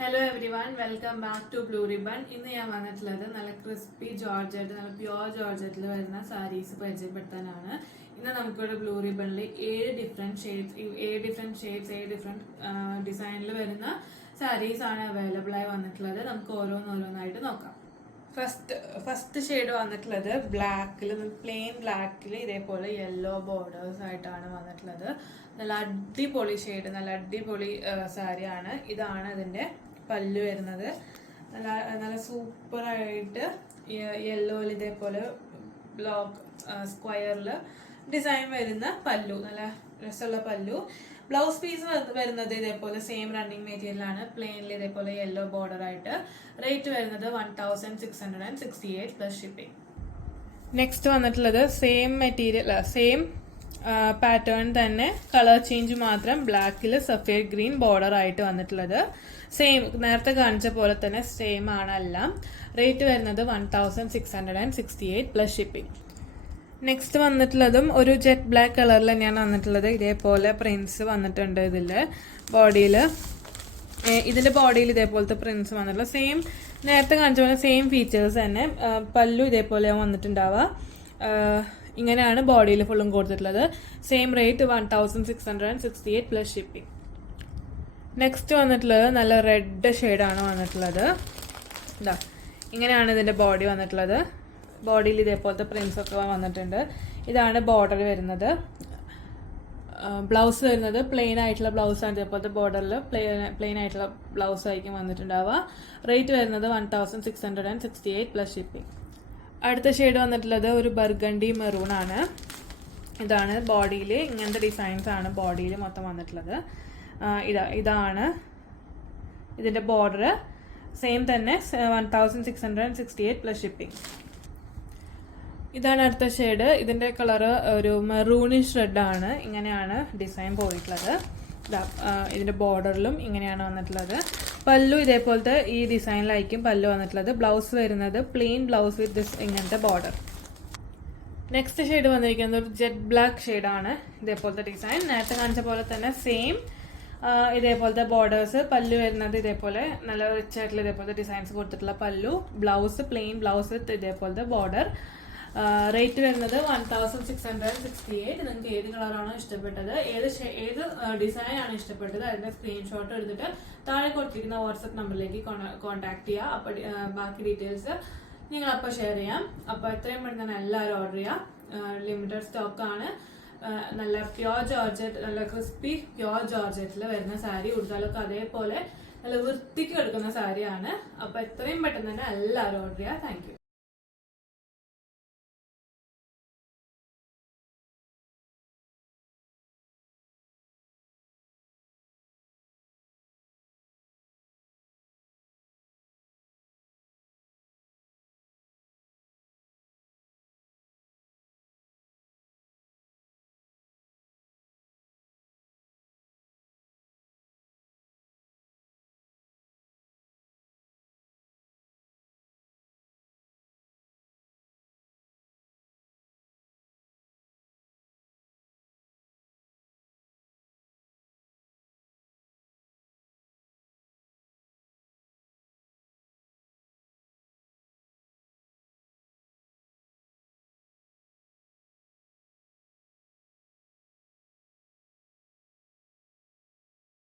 Hello everyone, welcome back to blue ribbon. ഇന്ന് ഞാൻ വന്നിട്ടുള്ളത് നല്ല ക്രിസ്പി ജോർജറ്റ്, നല്ല പ്യുവർ ജോർജറ്റിൽ വരുന്ന സാരീസ് പരിചയപ്പെടുത്താനാണ്. ഇന്ന് നമുക്കിവിടെ ബ്ലൂ റിബണിൽ 7 ഡിഫറെന്റ് ഡിസൈനിൽ വരുന്ന സാരീസ് ആണ് അവൈലബിൾ ആയി വന്നിട്ടുള്ളത്. നമുക്ക് ഓരോന്നായിട്ട് നോക്കാം. ഫസ്റ്റ് ഷെയ്ഡ് വന്നിട്ടുള്ളത് ബ്ലാക്കിൽ, പ്ലെയിൻ ബ്ലാക്കിൽ ഇതേപോലെ യെല്ലോ ബോർഡേഴ്സ് ആയിട്ടാണ് വന്നിട്ടുള്ളത്. നല്ല അടിപൊളി ഷെയ്ഡ്, നല്ല അടിപൊളി സാരിയാണ്. ഇതാണ് അതിന്റെ പല്ലു വരുന്നത്. നല്ല സൂപ്പറായിട്ട് യെല്ലോയിൽ ഇതേപോലെ ബ്ലോക്ക് സ്ക്വയറിൽ ഡിസൈൻ വരുന്ന പല്ലു, നല്ല രസമുള്ള പല്ലു. ബ്ലൗസ് പീസ് വരുന്നത് ഇതേപോലെ സെയിം റണ്ണിങ് മെറ്റീരിയലാണ്, പ്ലെയിനിൽ ഇതേപോലെ യെല്ലോ ബോർഡർ ആയിട്ട്. റേറ്റ് വരുന്നത് 1668 പ്ലസ് ഷിപ്പിംഗ്. നെക്സ്റ്റ് വന്നിട്ടുള്ളത് സെയിം മെറ്റീരിയൽ, സെയിം പാറ്റേൺ തന്നെ, കളർ ചേഞ്ച് മാത്രം. ബ്ലാക്കിൽ സഫേഡ് ഗ്രീൻ ബോർഡർ ആയിട്ട് വന്നിട്ടുള്ളത്. സെയിം നേരത്തെ കാണിച്ച പോലെ തന്നെ സെയിം ആണ് എല്ലാം. റേറ്റ് വരുന്നത് 1668 പ്ലസ് ഷിപ്പിംഗ്. നെക്സ്റ്റ് വന്നിട്ടുള്ളതും ഒരു ജെറ്റ് ബ്ലാക്ക് കളറിൽ തന്നെയാണ് വന്നിട്ടുള്ളത്. ഇതേപോലെ പ്രിന്റ്സ് വന്നിട്ടുണ്ട് ഇതില് ബോഡിയിൽ. ഇതിന്റെ ബോഡിയിൽ ഇതേപോലത്തെ പ്രിന്റ്സ് വന്നിട്ടുള്ള സെയിം നേരത്തെ കാണിച്ച പോലെ സെയിം ഫീച്ചേഴ്സ് തന്നെ. പല്ലു ഇതേപോലെ വന്നിട്ടുണ്ടാവുക. ഇങ്ങനെയാണ് ബോഡിയിൽ ഫുള്ളും കൊടുത്തിട്ടുള്ളത്. Same rate 1668 plus shipping. Next വന്നിട്ടുള്ളത് നല്ല റെഡ് ഷെയ്ഡാണ് വന്നിട്ടുള്ളത്. ഇതാ ഇങ്ങനെയാണ് ഇതിന്റെ ബോഡി വന്നിട്ടുള്ളത്. ബോഡിയിൽ ഇതേപോലത്തെ പ്രിന്റ്സ് ഒക്കെ വന്നിട്ടുണ്ട്. ഇതാണ് ബോർഡർ വരുന്നത്. ബ്ലൗസ് വരുന്നത് പ്ലെയിൻ ആയിട്ടുള്ള ബ്ലൗസ് ആണ്. ഇതേപോലത്തെ ബോർഡറിൽ പ്ലെയിൻ ആയിട്ടുള്ള ബ്ലൗസ് ആയിരിക്കും വന്നിട്ടുണ്ടാവുക. റേറ്റ് വരുന്നത് 1668 പ്ലസ് ഷിപ്പിംഗ്. അടുത്ത ഷെയ്ഡ് വന്നിട്ടുള്ളത് ഒരു ബർഗണ്ടി മെറൂൺ ആണ്. ഇതാണ് ബോഡിയിൽ, ഇങ്ങനത്തെ ഡിസൈൻസ് ആണ് ബോഡിയിൽ മൊത്തം വന്നിട്ടുള്ളത്. ഇതാണ് ഇതിന്റെ ബോർഡർ. സെയിം തന്നെ 1668 പ്ലസ് ഷിപ്പിംഗ്. ഇതാണ് അടുത്ത ഷെയ്ഡ്. ഇതിന്റെ കളർ ഒരു മെറൂണിഷ് റെഡ് ആണ്. ഇങ്ങനെയാണ് ഡിസൈൻ പോയിട്ടുള്ളത്. ഇതിന്റെ ബോർഡറിലും ഇങ്ങനെയാണ് വന്നിട്ടുള്ളത്. പല്ലു ഇതേപോലത്തെ ഈ ഡിസൈനിലായിരിക്കും പല്ലു വന്നിട്ടുള്ളത്. ബ്ലൗസ് വരുന്നത് പ്ലെയിൻ ബ്ലൗസ് വിത്ത് ദിസ് ഇങ്ങനത്തെ ബോർഡർ. നെക്സ്റ്റ് ഷെയ്ഡ് വന്നിരിക്കുന്നത് ഒരു ജെറ്റ് ബ്ലാക്ക് ഷെയ്ഡാണ്. ഇതേപോലത്തെ ഡിസൈൻ നേരത്തെ കാണിച്ച പോലെ തന്നെ സെയിം ഇതേപോലത്തെ ബോർഡേഴ്സ്. പല്ലു വരുന്നത് ഇതേപോലെ നല്ല റിച്ച് ആയിട്ടുള്ള ഇതേപോലത്തെ ഡിസൈൻസ് കൊടുത്തിട്ടുള്ള പല്ലു. ബ്ലൗസ് പ്ലെയിൻ ബ്ലൗസ് വിത്ത് ഇതേപോലത്തെ ബോർഡർ. റേറ്റ് വരുന്നത് 1668. നിങ്ങൾക്ക് ഏത് കളറാണോ ഇഷ്ടപ്പെട്ടത്, ഏത് ഡിസൈൻ ആണ് ഇഷ്ടപ്പെട്ടത്, അതിന്റെ സ്ക്രീൻഷോട്ട് എടുത്തിട്ട് താഴെ കൊടുത്തിരിക്കുന്ന വാട്സപ്പ് നമ്പറിലേക്ക് കോൺടാക്ട് ചെയ്യുക. അപ്പോൾ ബാക്കി ഡീറ്റെയിൽസ് നിങ്ങൾ അപ്പോൾ ഷെയർ ചെയ്യാം. അപ്പോൾ എത്രയും പെട്ടെന്ന് തന്നെ എല്ലാവരും ഓർഡർ ചെയ്യാം. ലിമിറ്റഡ് സ്റ്റോക്ക് ആണ്. നല്ല പ്യോർ ജോർജറ്റ്, നല്ല ക്രിസ്പി പ്യോർ ജോർജറ്റിൽ വരുന്ന സാരി. ഉടുത്താലൊക്കെ അതേപോലെ നല്ല വൃത്തിക്ക് എടുക്കുന്ന സാരിയാണ്. അപ്പോൾ എത്രയും പെട്ടെന്ന് തന്നെ എല്ലാവരും ഓർഡർ ചെയ്യുക. Thank you.